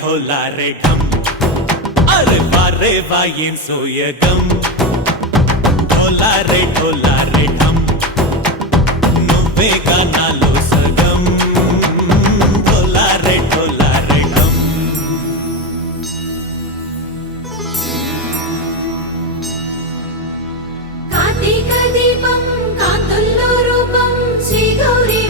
ढोला रे ढम अरे वाह ఏం సోయగం ढोला रे ढम నువ్వేగా నాలో సగం ढोला रे ढम కార్తీక దీపం కాంతుల్లో రూపం శ్రీ గౌరీ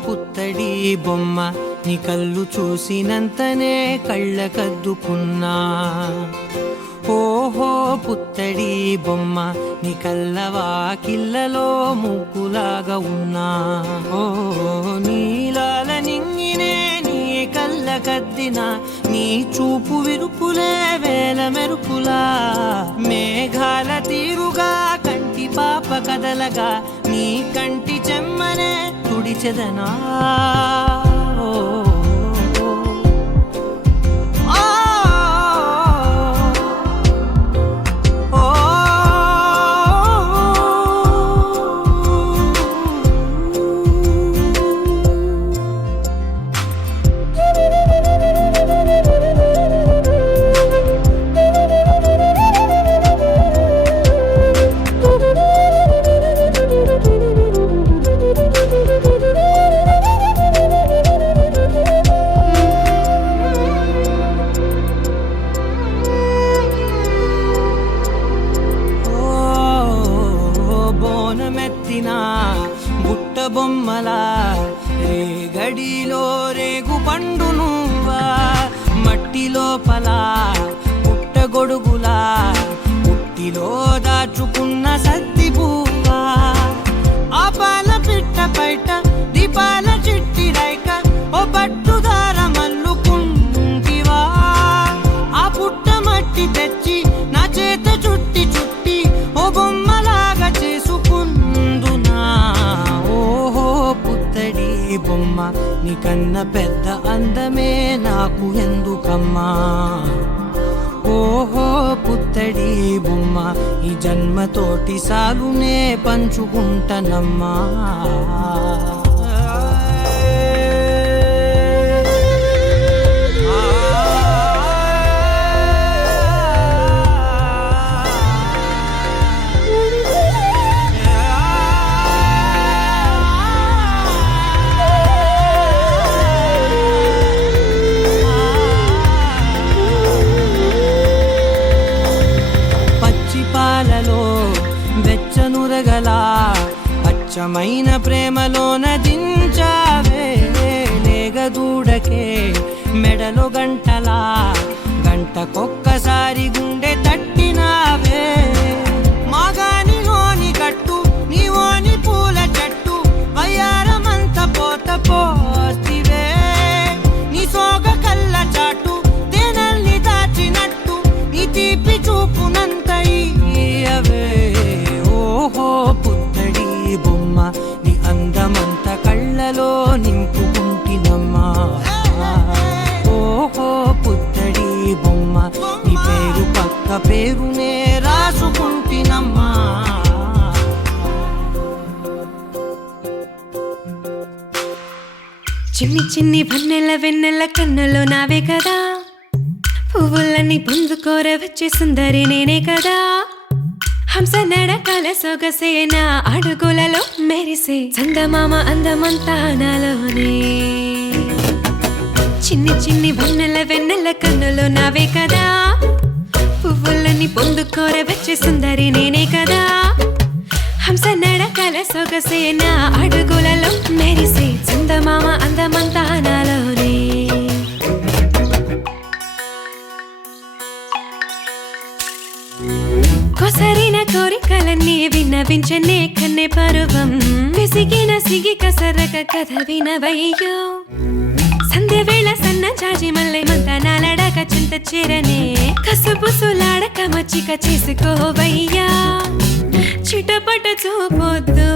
పుత్తడి బొమ్మ నీ కళ్ళు చూసినంతనే కళ్ళకద్దుకున్నా ఓహో పుత్తడి బొమ్మ నీ కళ్ళవాకిళ్ళలో ముగ్గులాగా ఉన్నా ఓ నీలాల నింగినే నీ కళ్ళకద్దిన నీ చూపు విరుపులే వేల మెరుపులా మేఘాల తీరుగా కంటి పాప కదలగా నీ కంటి చెమ్మనే తుడిచెదనా బొమ్మలా రేగడిలో రేగు పండు నువ్వా మట్టి లోపల పుట్టగొడుగులా పుట్టిలో దాచుకున్న సత్తి పువ్వా ఆ పాల పిట్ట బయట దీపాల చిట్టి రైక ఓ పట్టుదార మల్లుకుంటివా ఆ పుట్ట మట్టి తెచ్చి నా చేత చుట్టి చుట్టి ఓ బొమ్మలాగా చేసుకుందునా ఓహో పుత్తడి బొమ్మ నీకన్న పెద్ద అందమే నాకు ఎందుకమ్మా ఓహో పుత్తడి బొమ్మ ఈ జన్మతోటి సాలునే పంచుకుంటనమ్మా పాలలో వెచ్చనురగల అచ్చమైన ప్రేమలోన దించావే లేగదూడకే మెడలో గంటలా గంటకొక్కసారి గుండె తట్టినావే మాగానిలోని గట్టు నీవోని పూల చెట్టు వయ్యారమంత పోత పోస్తివే నీ సోగ కళ్ళ చాటు తేనల్ని దాచినట్టు నీ తీపి చూపునంత ఓహో పుత్తడి బొమ్మ నీ అందమంత కళ్ళలో నింపుకుంటినమ్మా ఓహో పుత్తడి బొమ్మ నీ పేరు పక్క పేరునే రాసుకుంటినమ్మా చిన్ని చిన్ని వన్నెల వెన్నెల కన్నులో నావే కదా పువ్వులన్నీ పొందుకోర వచ్చే సుందరి నేనే కదా హంస నడకల సొగసేన అడుగులలో మెరిసే చందమామ అందమంతా నాలోనే చిన్ని చిన్ని వన్నెల వెన్నెల కన్నులో నావే కదా పువ్వులన్నీ పొందుకోర వచ్చే సుందరి నేనే కదా హంస నడకల సొగసేన అడుగులలో మెరిసే చందమామ అందమంతా నాలోనే కొసరిన కోరికలన్నీ విన్నవించనే కన్నె పరువం విసిగిన సిగి కసరక కథ వినవయ్యో సంధ్య వేళ సన్న జాజి మల్లె మంత నాలడాక చింత చేరనే కసుబుసులాడక మచ్చిక చేసుకోవయ్యా చిటపట చూపొద్దు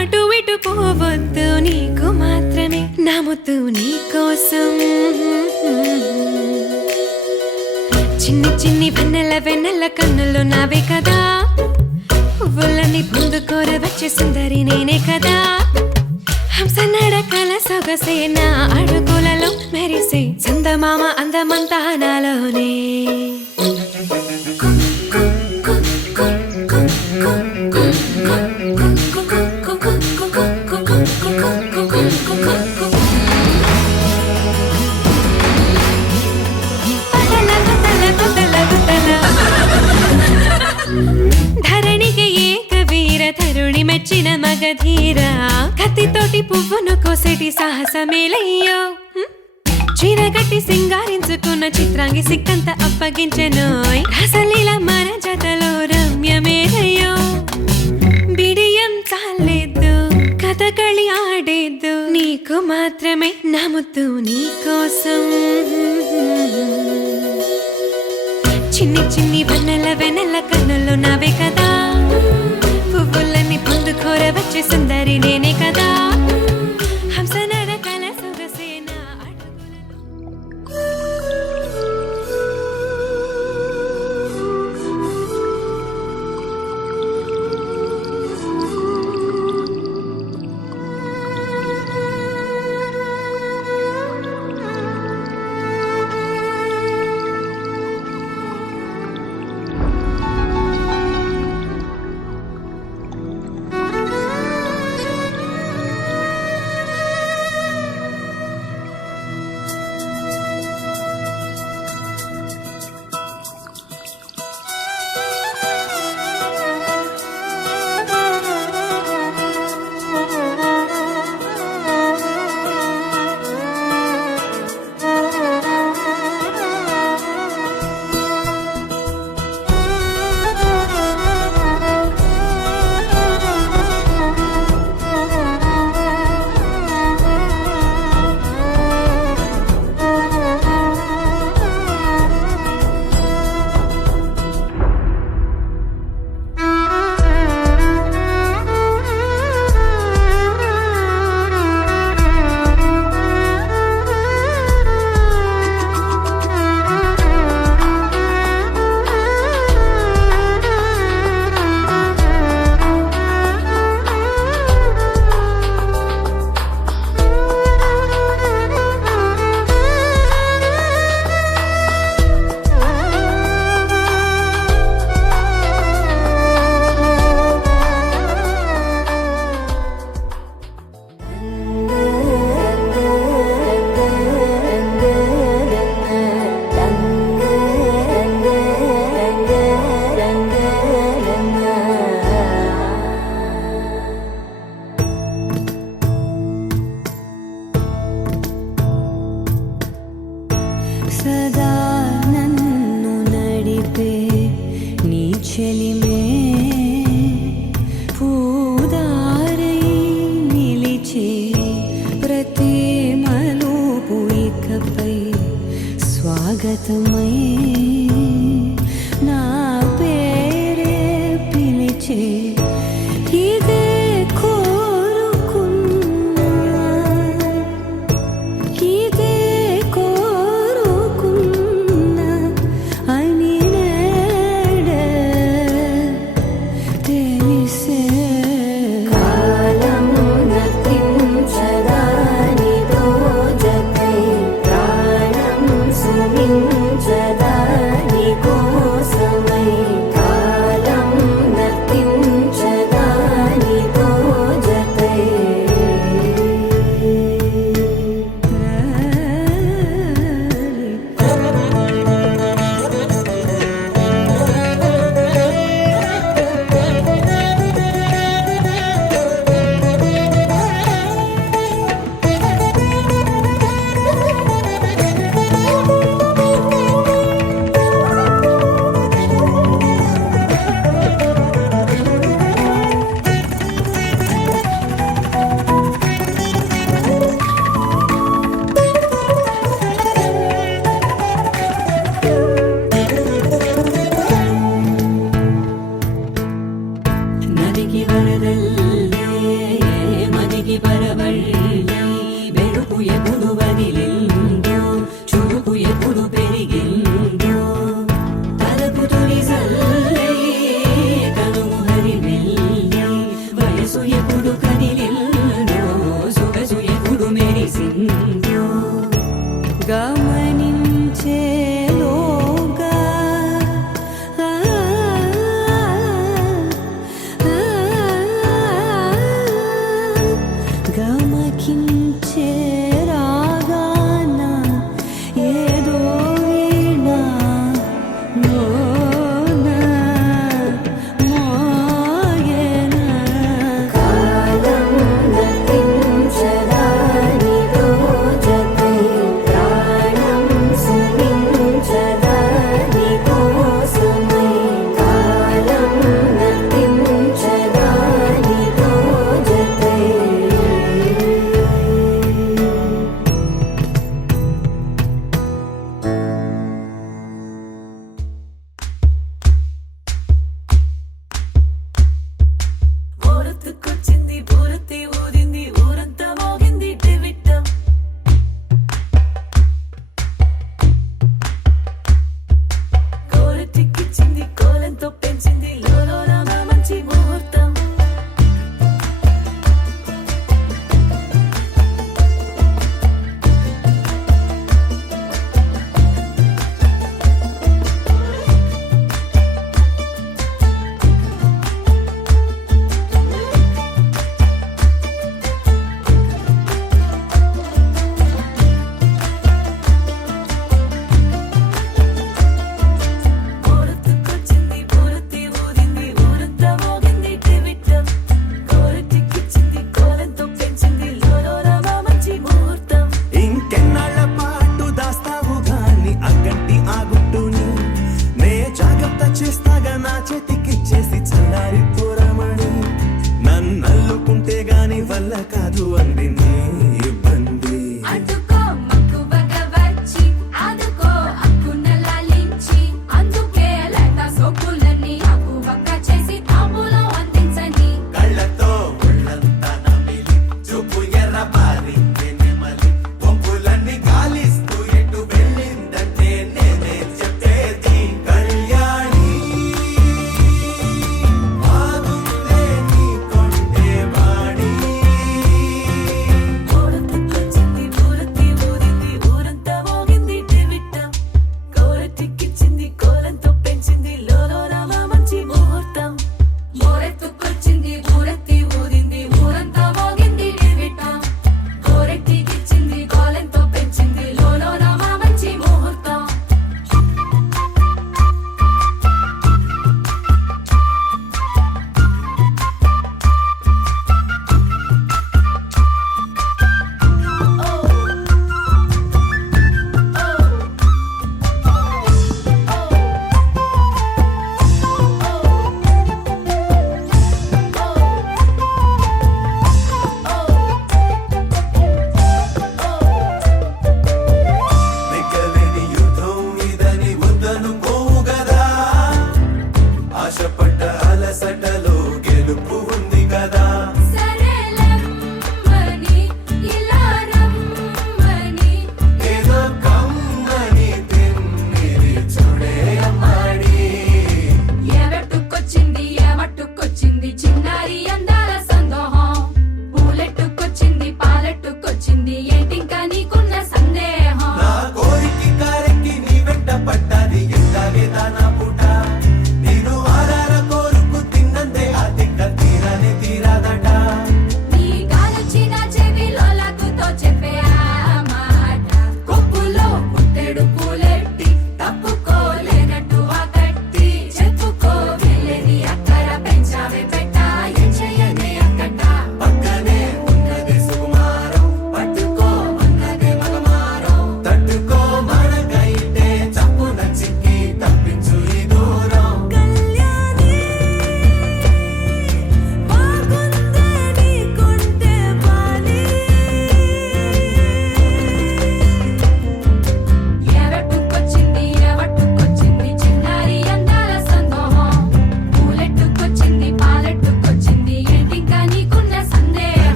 అటు ఇటు పోవద్దు నీకు మాత్రమే నా ముద్దు నీ కోసం చిన్ని చిన్ని వెన్నెల కన్నులు నావే కదా పువ్వులని పొందుకోర వచ్చే సుందరి నేనే కదా హంస నడకల సొగసేన అడుగులలో మెరిసే చందమామ అందమంతా నాలోనే ధరణికి ఏక వీర తరుణి మెచ్చిన మగధీర కత్తితోటి పువ్వును కోసేటి సాహసమేలయ్యో చీరగట్టి సింగారించుకున్న చిత్రాంగి సిక్కంత అప్పగించెనోయ్ రసలీల మన జతలో రమ్యమేరయ్యో బిడియం చాలేదు కథకళి ఆడేద్దు నీకు మాత్రమే నా ముద్దు నీ కోసం చిన్ని చిన్ని వెన్నెల కన్నులు నావే కదా పువ్వులని పొందుకోర వచ్చే సుందరి నేనే కదా హంస నడకల సొగసేన శాశ్వతమై నా పేరే పిలిచే ఇదే కోరుకున్నా ఇదే కోరుకున్నా అని నేడే తెలిసే కాలం నతించదానిదో జతై ప్రాణం సుమించదాని కోసమై కాలం నతించదానిదో జతై నదికి వరదల్లే మదికి పరవళ్ళే వెలుపు ఎప్పుడు వదిలిందో చురుకు ఎప్పుడు పెరిగిందో తలపు తొలి సల్లే కనుము హరివెల్లే వయసు ఎప్పుడు కదిలిందో సొగసు ఎప్పుడు మెరిసిందో గమనించేలోగా గమకించే రాగాన ఏదో వీణ మోన మోయన కాలం నతించదానిదో జతై ప్రాణం సుమించదాని కోసమై కాలం నతించదానిదో జతై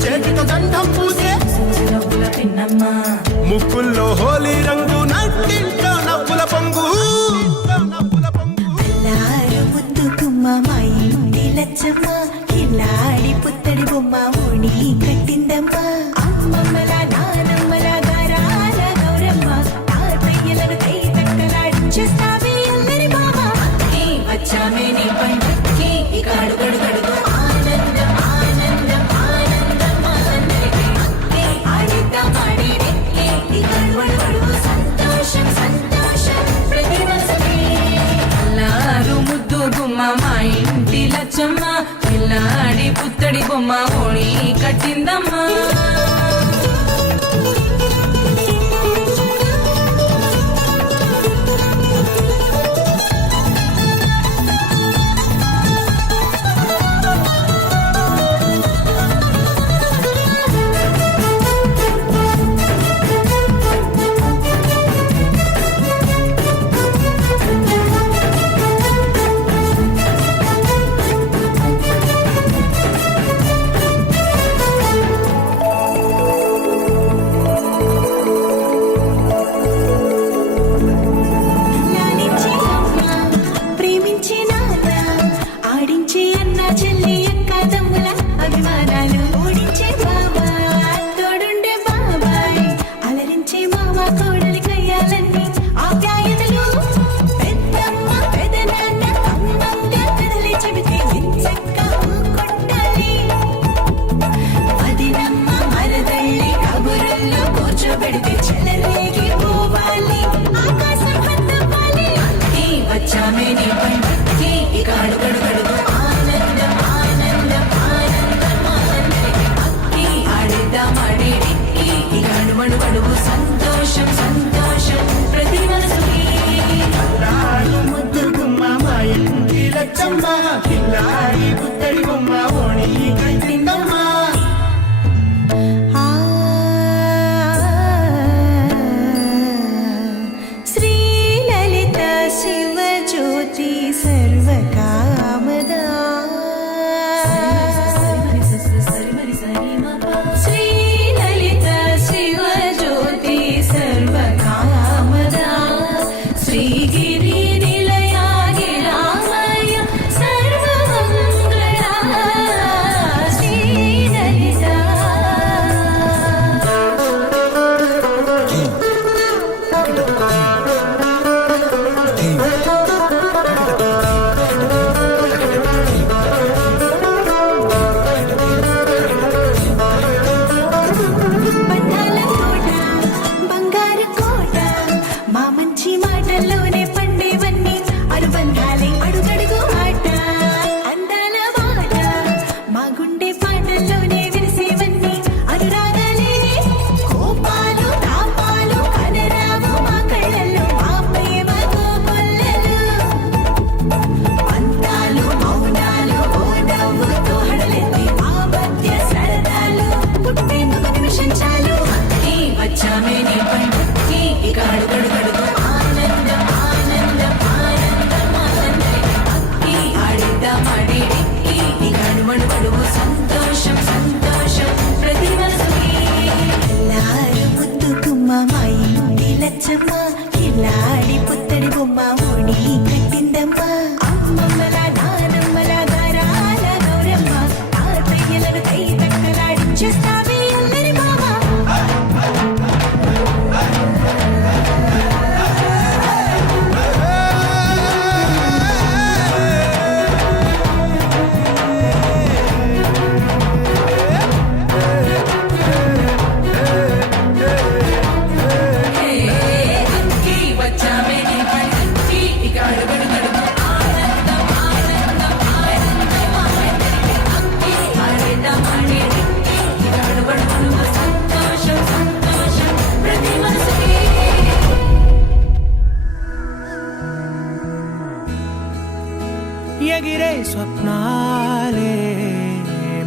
చేతితో గంధం పూసే నవ్వుల పిన్నమ్మ ముక్కుల్లో హోలీ రంగు నట్టింట్లో నవ్వుల పొంగు అల్లారు ముద్దు గుమ్మ మా ఇంటి లచ్చమ్మ కిల్లాడి పుత్తడి బొమ్మ ఓణి కట్టిందమ్మ అమ్మమ్మల నానమ్మల గారాల గౌరమ్మ తాతయ్యలను కై తక్కలాడించేస్తావే అల్లరి బావ అక్కి వచ్చామే నీ పండుక్కి ఇక అడుగడుగడుగు ఆనందం ఆనందం ఆనందం అందరికీ అక్కి ఆడిద్దాం ఆడేడెక్కి ఇక అడుగడుగడుగు సంతోషం సంతోషం ప్రతి మనసుకి అల్లారు ముద్దు గుమ్మ మా ఇంటి లచ్చమ్మ పిల్లాడి పుత్తడి బొమ్మ ఓణి కట్టిందమ్మా లాలించే అమ్మ ప్రేమించే నాన్న ఆడించే అన్న చెల్లి అక్క తమ్ముల అభిమానాలు ఓడించే బాబా తోడుండే బాబాయ్ అలరించే మామ కోడలి కయ్యాలన్నీ ఆప్యాయతలు పెద్దమ్మ పెదనాన్న అమ్మంగా కదలి చెబితే ఎంచక్కా కొట్టాలి వదినమ్మ మరదళ్ళి కబురుల్లో కూర్చోబెడితే చెలరేగి పోవాలి ఆకాశం పట్టవాలి అక్కి వచ్చామే నీ పండుక్కి ఇక అడుగడుగడుగు ఆనందం ఆనందం ఆనందం అందరికీ అక్కి ఆడిద్దాం ఆడేడిక్కి ఇక అడుగడుగడుగు సంతోషం సంతోషం ప్రతి మనసుకి అల్లారు ముద్దు గుమ్మ మా ఇంటి లచ్చమ్మ కిల్లాడి పుత్తడి బొమ్మ ఓణి కట్టిందమ్మా శ్రీలలిత శివజ్యోతి సర్వకామదా శ్రీలలిత శివజ్యోతి సర్వకామదా శ్రీగిరి నిలయాగిరామయ సర్వమంగళ శ్రీలలిత బంధాల కోట బంగారు కోట మా మంచి మాటల్లోనే పండేవన్నీ అనుబంధాలే అడుగడుగు ఆట అందాల మాట మా గుండె పాటల్లోనే విరిసేవన్నీ అనురాగాలే కోపాలు తాపాలు కనరావు మా కళ్ళల్లో మా ప్రేమ గోపుల్లలు పంతాలు మౌనాలు ఓ నవ్వుతో హడలెత్తి మా మధ్య సరదాలు పుట్టేందుకు నిమిషం చాలు అక్కి వచ్చామే నీ పండుక్కి ఇక అడుగడుగడుగు ఆనందం ఆనందం ఆనందం అందరికీ అక్కి ఆడిద్దాం ఆడేడిక్కి ఇక అడుగడుగడుగు సంతోషం సంతోషం ప్రతి మనసుకి అల్లారు ముద్దు గుమ్మ మా ఇంటి లచ్చమ్మ కిల్లాడి పుత్తడి బొమ్మ ఓణి కట్టిందమ్మ అమ్మమ్మల నానమ్మల గారాల గౌరమ్మ తాతయ్యలను కై తక్కలాడించేస్తావే అల్లరి బావ అక్కి వచ్చామే నీ పండుక్కి ఇక అడుగడుగడుగు ఆనందం ఆనందం ఆనందం అందరికీ అక్కి ఆడిద్దాం ఆడేడిక్కి ఇక అడుగడుగడుగు సంతోషం సంతోషం ప్రతి మనసుకి ఎగిరే స్వప్నాలే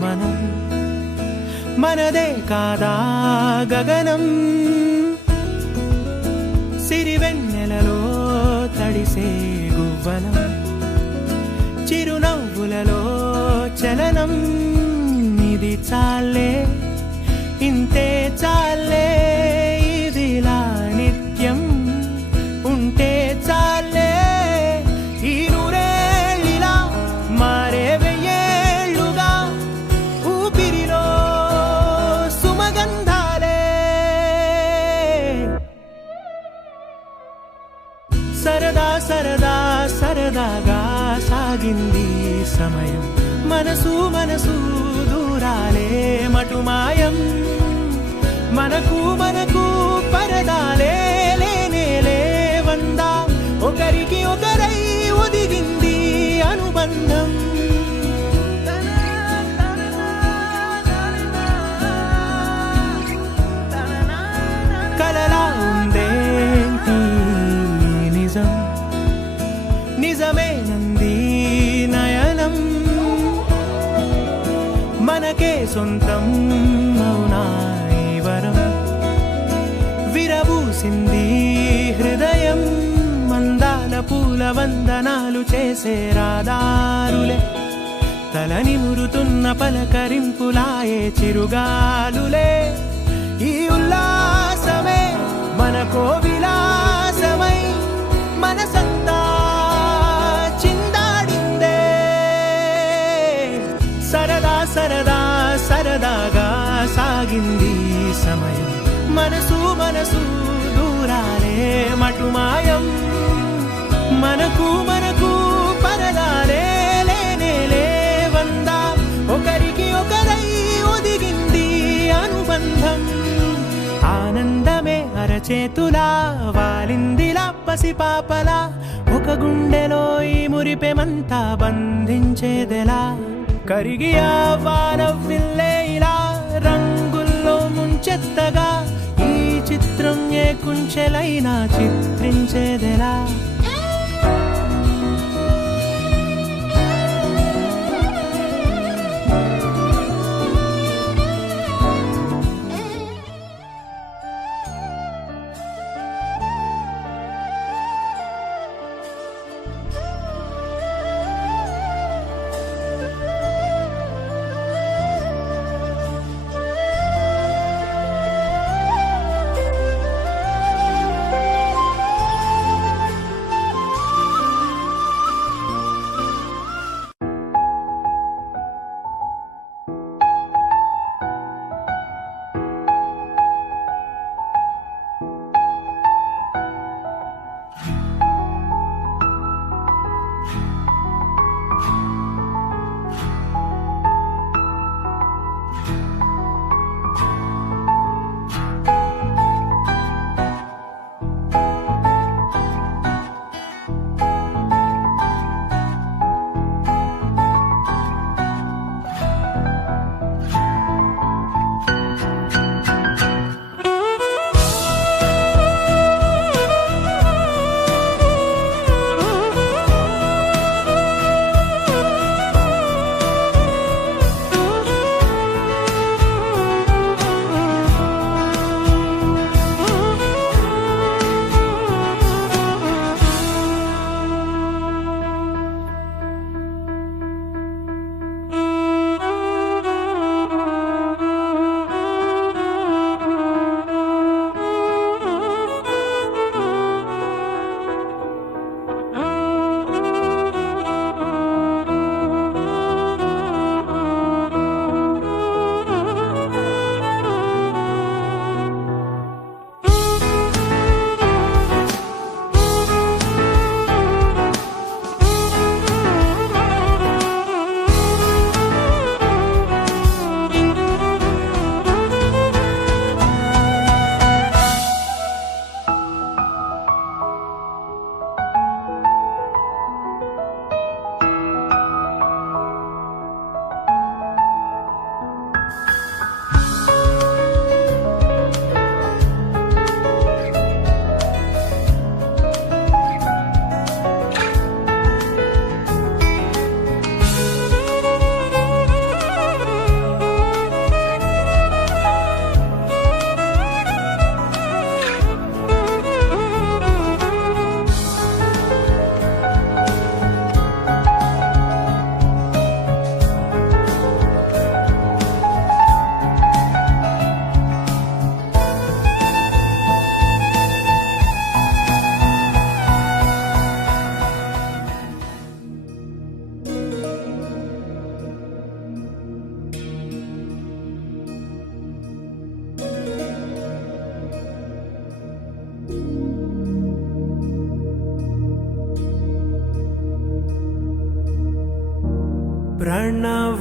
మనం మనదే కాదా గగనం సిరివెన్నెలలో తడిసే గువ్వలం చిరునవ్వులలో చలనం ఇది చాలే ఇంతే చాలే ఇదిలా నిత్యం ఉంటే చాలే ఈ నూరేళ్ళిలా మారే వెయ్యేళ్ళుగా ఊపిరిలో సుమగంధాలే సరదా సరదా సరదాగా సాగింది సమయం మనసు మనసు దూరాలే మటుమాయం మనకు మనకు పరదాలే లేనేలే వందా ఒకరికి ఒకరై ఒదిగింది అనుబంధం కలలా ఉందేంటి నిజం నిజమేనంది నయనం మనకే సొంతం అవునా ఈ వరం విరబూసింది హృదయం మందాల పూల వందనాలు చేసే రాదారులే తలని మురుతున్న పలకరింపులాయే చిరుగాలులే ఈ ఉల్లాసమే మనకో విలాసమై మనసంతా చిందాడిందే సరదా సరదా సరదాగా సాగింది సమయం మనసు మనసు దూరాలే మటుమాయం మనకు మనకు పరదాలే లేనేలే వందా ఒకరికి ఒకరై ఒదిగింది అనుబంధం ఆనందమే అరచేతులా వాలిందిలా పసిపాపలా ఒక గుండెలో ఈ మురిపెమంతా బంధించేదెలా కరిగి ఆ వానవిల్లే ఇలా రంగుల్లో ముంచెత్తగా ఈ చిత్రం ఏ కుంచెలైనా చిత్రించేదెలా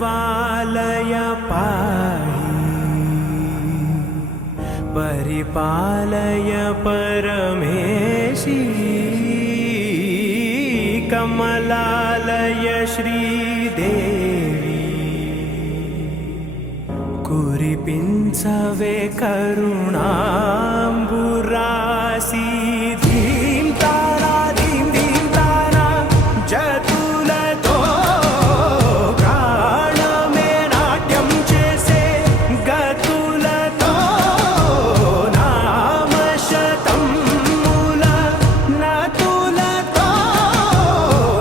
सर्वालय पाहि परिपालय परमेशी कमलालय श्रीदेवी कुरिपिंचवे करुणांबुरासी धीं तारा धीं धीं तारा जतुलतो प्राणमे नाट्यं చేసే గతులతో నామశతం మూల నతులతో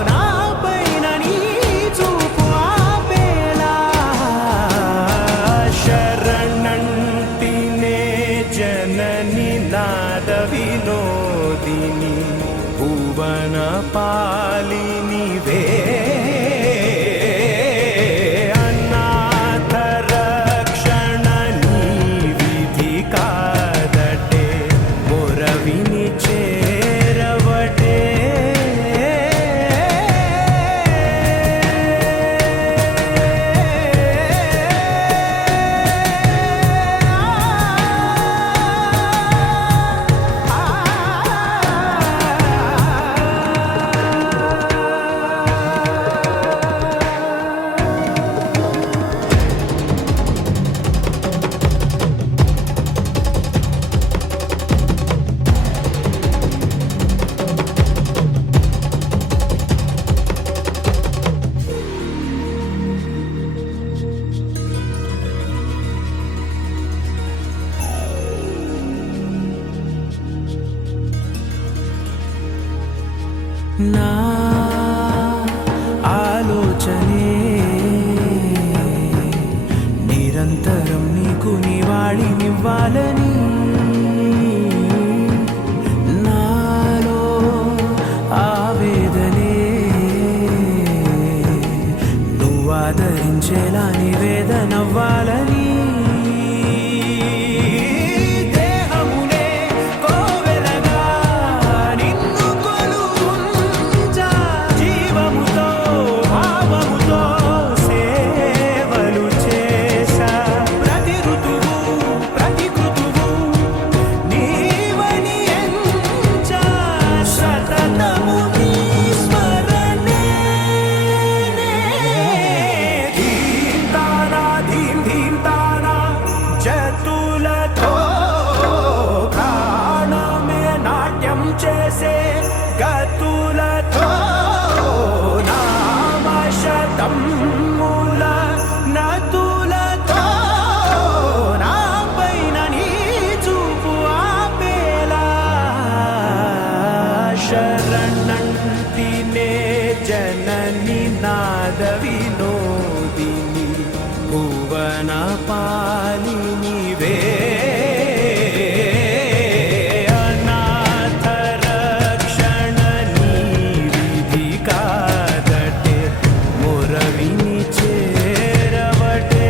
నాపైన నీ చూపు ఆపేలా శరణంటినే జనని నాద వినోదిని భువన పాలిని వే అనాథ రక్షణ నీ విధి కాదటే మొరవిని చేరవటే నా ఆలోచనే నిరంతరం నీకు నివాళినివ్వాలని నాలో ఆవేదనే నువ్వు ఆదరించేలా నివేదనవ్వాలని దేహమునే కోవెలగా నిన్ను కొలువుంచా జీవముతో భావముతో సేవలు చేసా ప్రతి ఋతువు ప్రతి కృతువు నీవని ఎంచా సతతము నీ స్మరణే ధీం తారా ధీం ధీం తారా జతులతో ప్రాణమే నాట్యం చేసే గతులతో నామశతం మూల నతులతో నాపైన నీ చూపు ఆపేలా శరణంటినే జనని నాద వినోదిని భువన పాలిని వే అనాథ రక్షణ నీ విధి కాదటే మొరవిని చేరవటే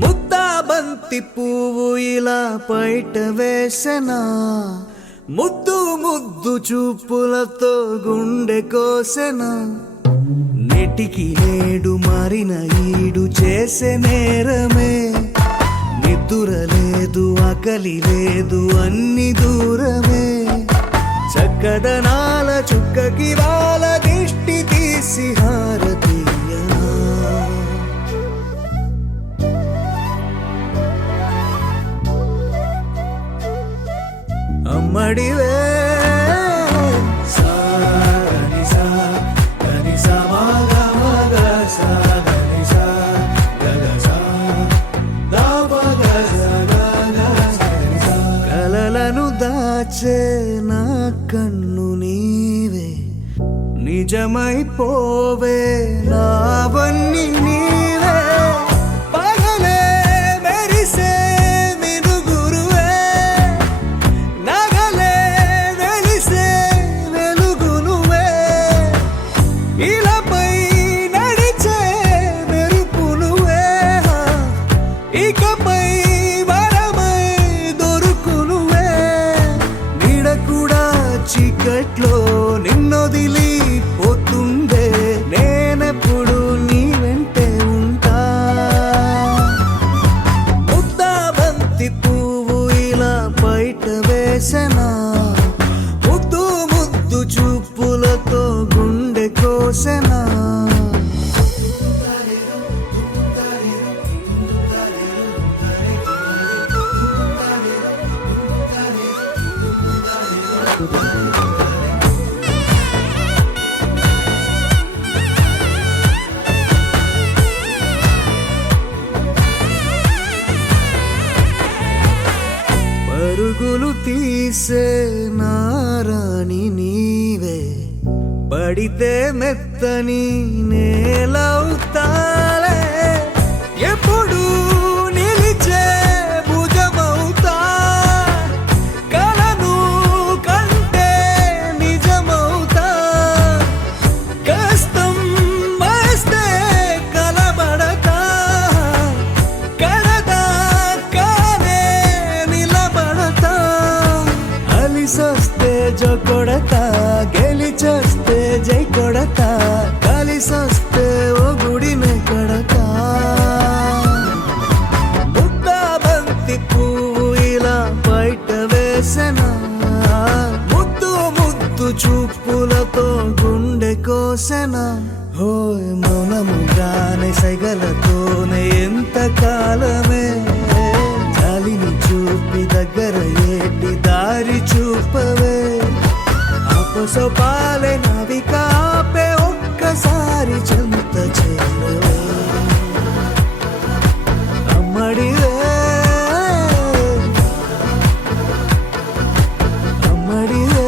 ముద్దా బంతి పువ్వు ఇలా బయట వేసెనా ముద్దు ముద్దు చూపులతో గుండె కోసెనా నెటికి నేడు మారిన ఈడు చేసే నేరమే నిద్దుర లేదు ఆకలి లేదు అన్ని దూరమే చక్కదనాల చుక్కకి వాళ్ళ దిష్టి తీసి హారతీయనా అమ్మడివే సా గని సా మగ మగ సా దాచే నా కన్ను నీవే నిజమైపోవే నావన్నీ నీవే పగలే మెరిసే మినుగురువే నగలే వెలిసే వెలుగు నువ్వే ఇలాపై నడిచే మెరుపు నువ్వే ఇకపై వరమై దొరుకు నువ్వే నీడ కూడా చీకట్లో నిన్నొదిలి పోతుందే నేనెప్పుడు నీ వెంటే ఉంటా ముద్దా బంతి పువ్వు ఇలా బయట వేసెనా ముద్దు ముద్దు చూపులతో గుండె కోసెనా పరుగులు తీసే నారాణి నీవే పడితే మెత్తని నేలవుతాలే ఎప్పుడు నిలిచే భుజమవుతా కలను కంటే నిజమవుతా కష్టం వస్తే కలబడతా కడదా కానే నిలబడతా అలిసొస్తే జో కొడతా గెలిచొస్తే జై కొడతా కలిసొస్తే ఓ గుడినే కడతా ముద్దా బంతి పువ్వు ఇలా బయట వేసెనా ముద్దు ముద్దు చూపులతో గుండె కోసెనా హోయ్ మౌనముగానే సైగలతోనే ఎంత కాలమే జాలిని చూపి దగ్గర ఏటి దారి చూపవే అపసోపాలే నవికాపే ఒక్కసారి చెంత చేరవే అమ్మడివే అమ్మడివే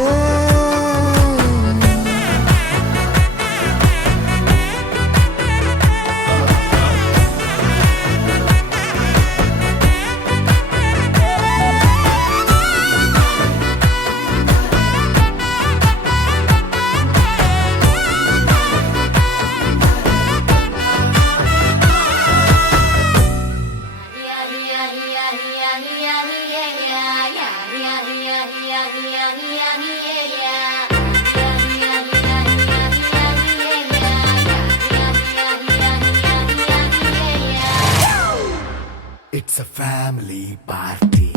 It's a family party.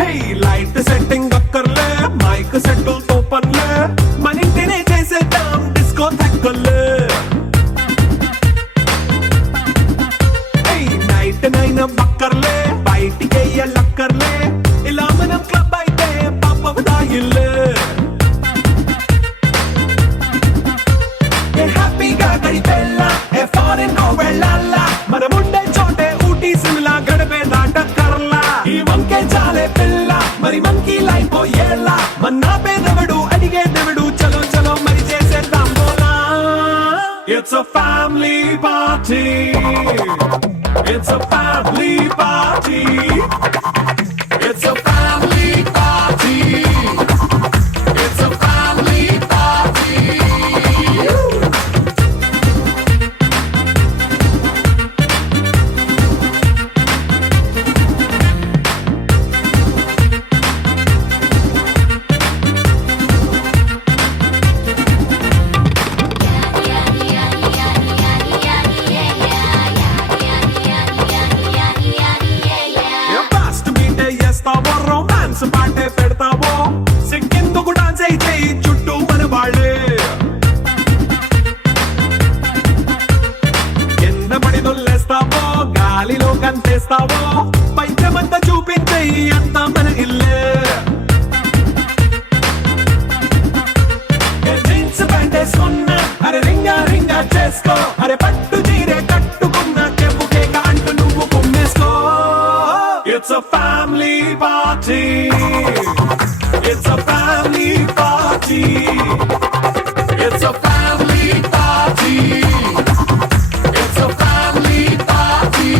Hey, light setting అక్కర్లే మైక్ సెట్టుల్ తో పర్లే మన ఇంటినే చేసేద్దాం డిస్కో థక్కర్లే నైట్ నైన్ బక్కర్లే బయటికి లక్కర్లే ఇలా మనం క్లబ్ అయితే పాప దాయిల్లే హ్యాపీగా గడిపెళ్ళ ఏ ఫారెన్ నో వెళ్ళాల మనం ఉండే చోటే ఊటీ సిమ్లా గడిపే దాటక్కర్లా ఈ వంకే చాలే పిల్ల మరి మంకీ లైఫ్ ఏళ్ళ మన్నా పేదవడు అడిగేదెవడు చలో చలో మరి చేసేద్దాం బోలా it's a family party It's a family party. It's a family party. It's a family party. Romance పాటే పెడతావో సిక్కెందుకు డాన్స్ అయితే చుట్టూ మన వాళ్ళే కింద పడి దొల్లేస్తావో గాలిలో కంతేస్తావో పైచమంతా చూపించే అంతా మన లవ్ చేసుకో అరే పట్టు చీరే కట్టుకున్న చెప్పుకే అంటూ నువ్వు కుమ్మేసుకో it's a family party it's a family party it's a family party it's a family party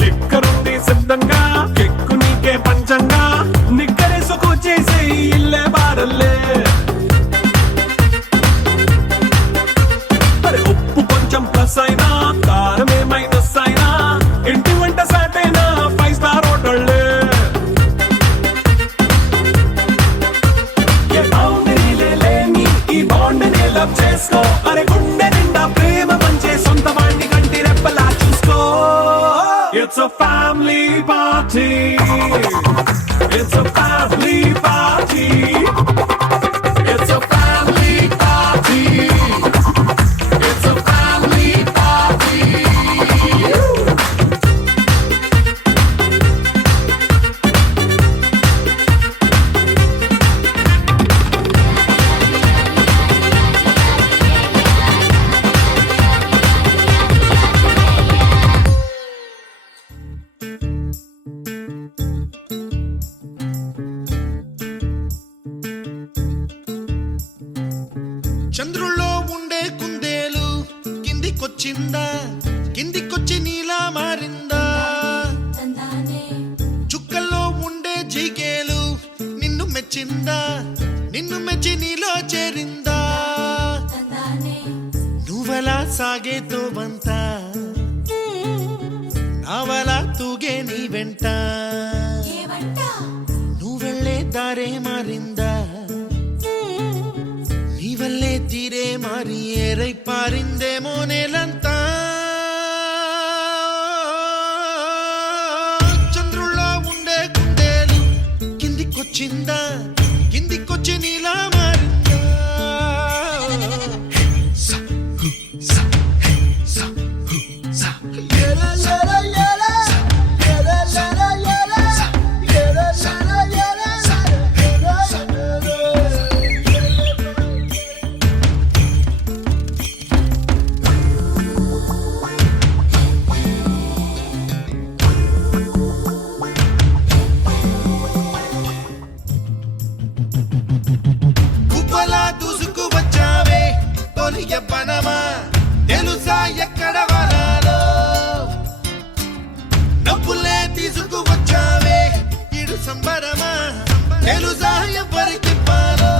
లిక్కరుంది సిద్ధంగా కెక్కు నీకే పంచంగా నిక్కరేసుకు చేసే ఇల్లే బారల్లే అరే ఉప్పు కొంచెం ప్లస్ అయినా కారమే మైనస్ అయినా ఇంటి వంట సాట్ అయినా 5 స్టార్ హోటళ్ళే ఏ బౌండరీలే లేని ఈ బాండ్ ని లవ్ చేసుకో అరే గుండె నిండా ప్రేమ పంచే సొంత వాణ్ణి కంటి రెప్పలా చూసుకో It's a family party. It's a family party. It's a family party. It's a family party. చంద్రుల్లో ఉండే కుందేలు కిందికొచ్చిందా కిందికొచ్చి నీలా మారిందా చుక్కల్లో ఉండే జిగేలు నిన్ను మెచ్చిందా నిన్ను మెచ్చి నీలో చేరిందా నువ్వలా సాగేతో బంత నావలా తూగే నీ వెంట నువ్వెళ్ళే దారే మారిందా నీవల్లే తీరే మారి ఏరై పారిందేమో నేలంతా చంద్రుల్లో ఉండే కుందేలు కిందికొచ్చిందా కిందికొచ్చి నీలా మారిందా సా, హు, సా, హే, సా, హు, సా. గుబ్బలా దూసుకు వచ్చావే తొలి యవ్వనమా తెలుసా ఎక్కడ వరాలో నవ్వులే తీసుకు వచ్చావే ఇడు సంబరమా తెలుసా ఎవరికి పాలో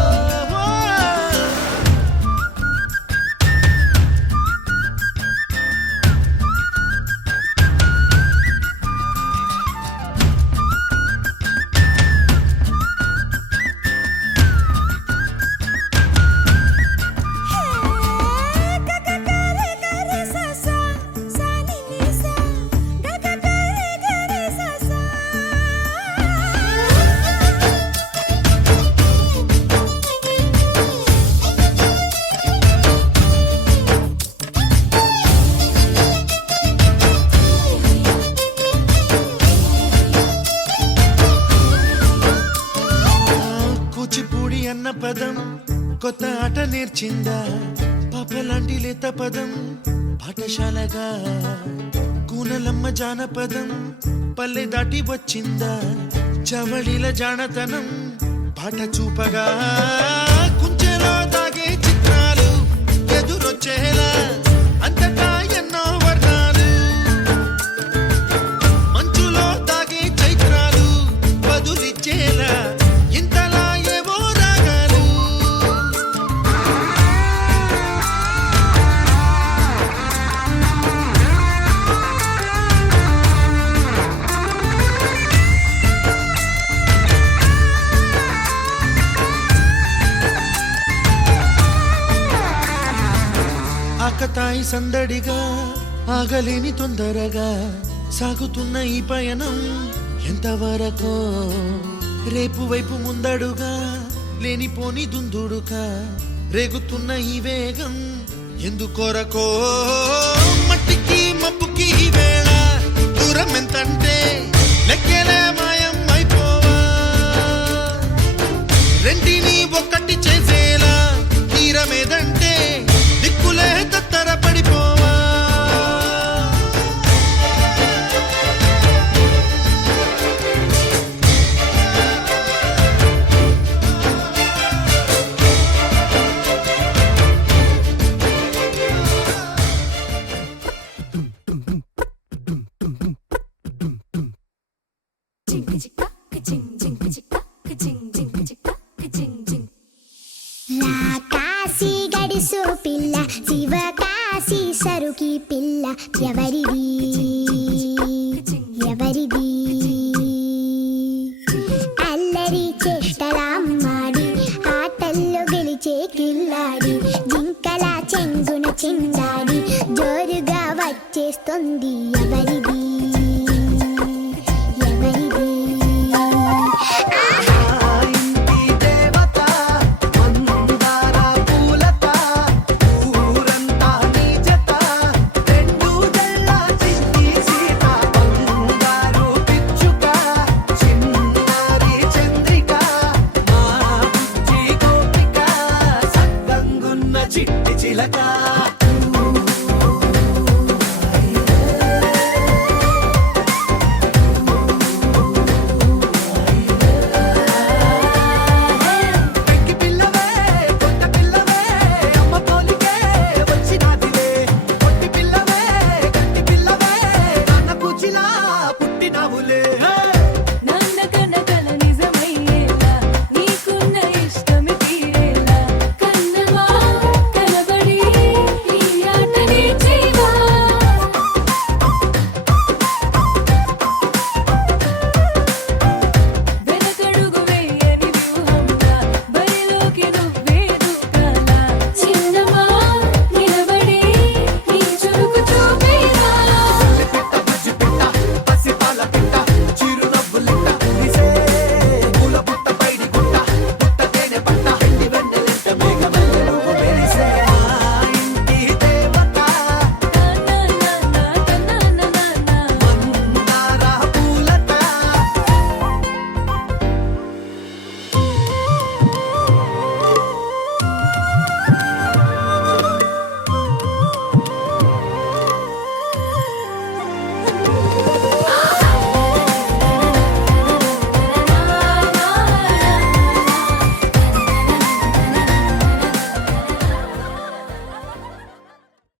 కూచిపూడి అన్న పదం కొత్త ఆట నేర్చిందా పాపలాంటి లేత పదం పాఠశాలగా కూనలమ్మ జానపదం పల్లె దాటి వచ్చిందా చవళిల జానతనం పాట చూపగా కుంచెలో దాగే చిత్రాలు ఎదురొచ్చేలా అంతటా ఎన్నో వర్ణాలు మంచులో దాగే చైత్రాలు బదులిచ్చేలా ఇంతలా ఏవో రాగాలు ఆకతాయి సందడిగా ఆగలేని తొందరగా సాగుతున్న ఈ పయనం ఎంతవరకో రేపు వైపు ముందడుగా లేనిపోని దుందుడుగా రేగుతున్న ఈ వేగం ఎందుకొరకో మట్టికి మబ్బుకి ఈ వేళ దూరం ఎంతంటే లెక్కలే మాయం అయిపోవా రెంటిని ఒక్కటి చేసేలా తీరమేదంటే దిక్కులే తత్తర పడిపోవా కాశీ గడిసో పిల్ల శివ కాశీ సరుకి పిల్ల ఎవరిది ఎవరిది